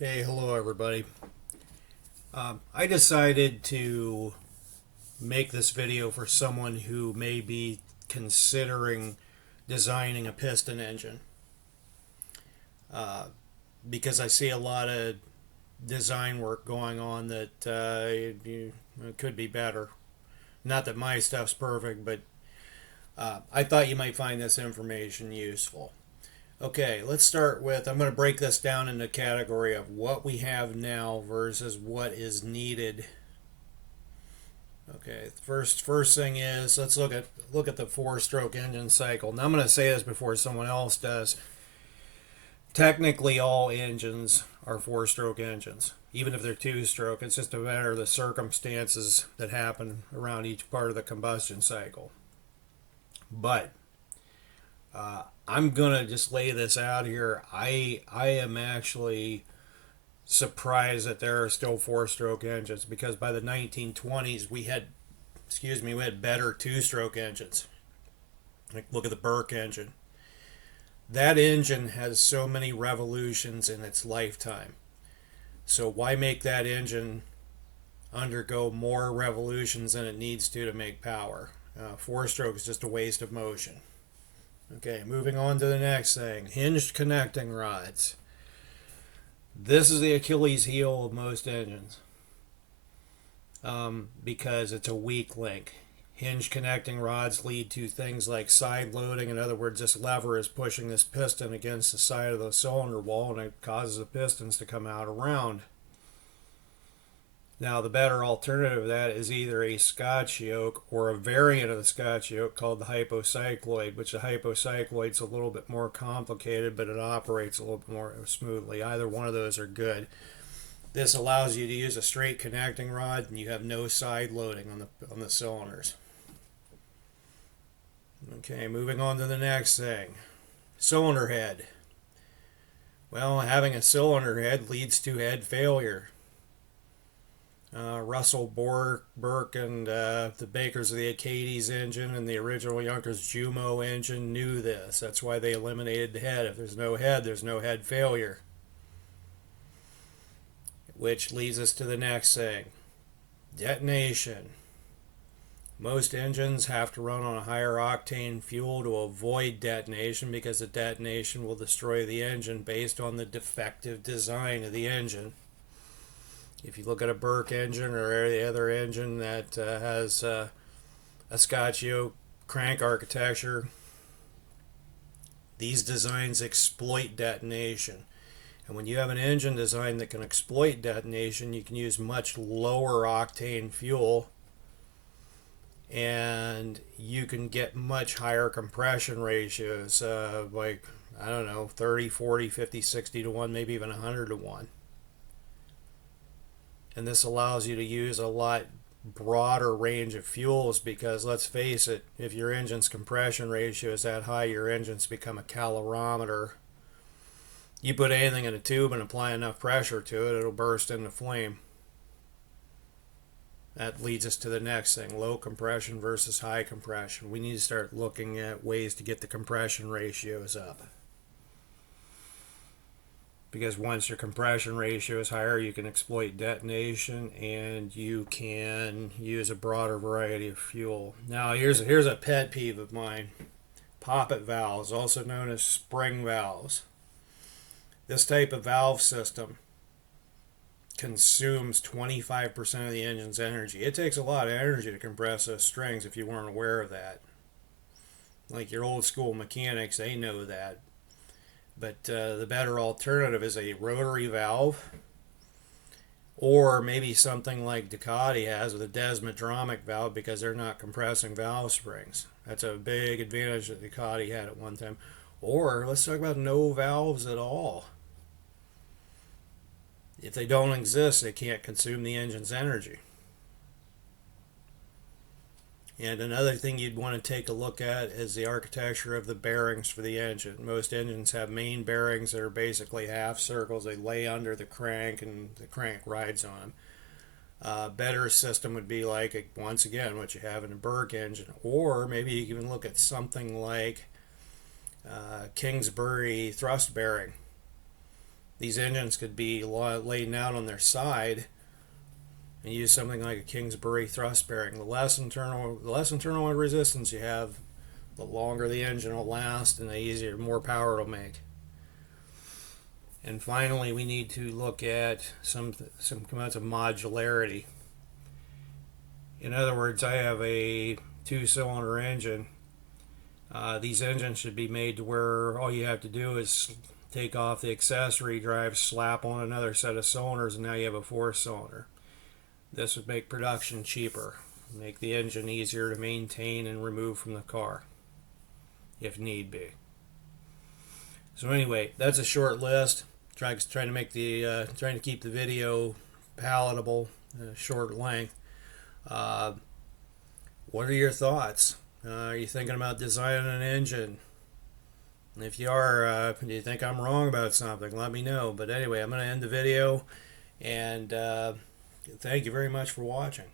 Hey, hello everybody. I decided to make this video for someone who may be considering designing a piston engine because I see a lot of design work going on that it could be better. Not that my stuff's perfect, but I thought you might find this information useful. Okay, let's start with I'm going to break this down into a category of what we have now versus what is needed. Okay, first thing is let's look at the four-stroke engine cycle. Now I'm going to say this before someone else does. Technically, all engines are four-stroke engines, even if they're two-stroke. It's just a matter of the circumstances that happen around each part of the combustion cycle. But I'm gonna just lay this out here. I am actually surprised that there are still four-stroke engines because by the 1920s we had better two-stroke engines. Like look at the Burke engine. That engine has so many revolutions in its lifetime. So why make that engine undergo more revolutions than it needs to make power? Four-stroke is just a waste of motion. Okay, moving on to the next thing. Hinged connecting rods. This is the Achilles heel of most engines because it's a weak link. Hinge connecting rods lead to things like side loading. In other words, this lever is pushing this piston against the side of the cylinder wall and it causes the pistons to come out around. Now, the better alternative to that is either a Scotch yoke or a variant of the Scotch yoke called the hypocycloid, which the hypocycloid is a little bit more complicated, but it operates a little bit more smoothly. Either one of those are good. This allows you to use a straight connecting rod, and you have no side loading on the cylinders. Okay, moving on to the next thing. Cylinder head. Well, having a cylinder head leads to head failure. Russell Burke and the makers of the Acades engine and the original Yonkers Jumo engine knew this. That's why they eliminated the head. If there's no head failure. Which leads us to the next thing. Detonation. Most engines have to run on a higher octane fuel to avoid detonation because the detonation will destroy the engine based on the defective design of the engine. If you look at a Burke engine or any other engine that has a Scotch yoke crank architecture, these designs exploit detonation. And when you have an engine design that can exploit detonation, you can use much lower octane fuel and you can get much higher compression ratios, like, I don't know, 30, 40, 50, 60 to 1, maybe even 100 to 1. And this allows you to use a lot broader range of fuels because let's face it, if your engine's compression ratio is that high, your engine's become a calorimeter. You put anything in a tube and apply enough pressure to it, it'll burst into flame. That leads us to the next thing, low compression versus high compression. We need to start looking at ways to get the compression ratios up. Because once your compression ratio is higher, you can exploit detonation and you can use a broader variety of fuel. Now, here's a pet peeve of mine. Poppet valves, also known as spring valves. This type of valve system consumes 25% of the engine's energy. It takes a lot of energy to compress those strings if you weren't aware of that. Like your old school mechanics, they know that. But the better alternative is a rotary valve, or maybe something like Ducati has with a desmodromic valve because they're not compressing valve springs. That's a big advantage that Ducati had at one time. Or let's talk about no valves at all. If they don't exist, they can't consume the engine's energy. And another thing you'd want to take a look at is the architecture of the bearings for the engine. Most engines have main bearings that are basically half circles. They lay under the crank and the crank rides on them. A better system would be like, once again, what you have in a Burke engine. Or maybe you can look at something like Kingsbury thrust bearing. These engines could be laid out on their side and use something like a Kingsbury thrust bearing. The less internal resistance you have, the longer the engine will last and the easier, more power it'll make. And finally, we need to look at some kinds of modularity. In other words, I have a two-cylinder engine. These engines should be made to where all you have to do is take off the accessory drive, slap on another set of cylinders, and now you have a four-cylinder. This would make production cheaper, make the engine easier to maintain and remove from the car, if need be. So anyway, that's a short list. Trying to keep the video palatable, short length. What are your thoughts? Are you thinking about designing an engine? And if you are, do you think I'm wrong about something? Let me know. But anyway, I'm going to end the video, and thank you very much for watching.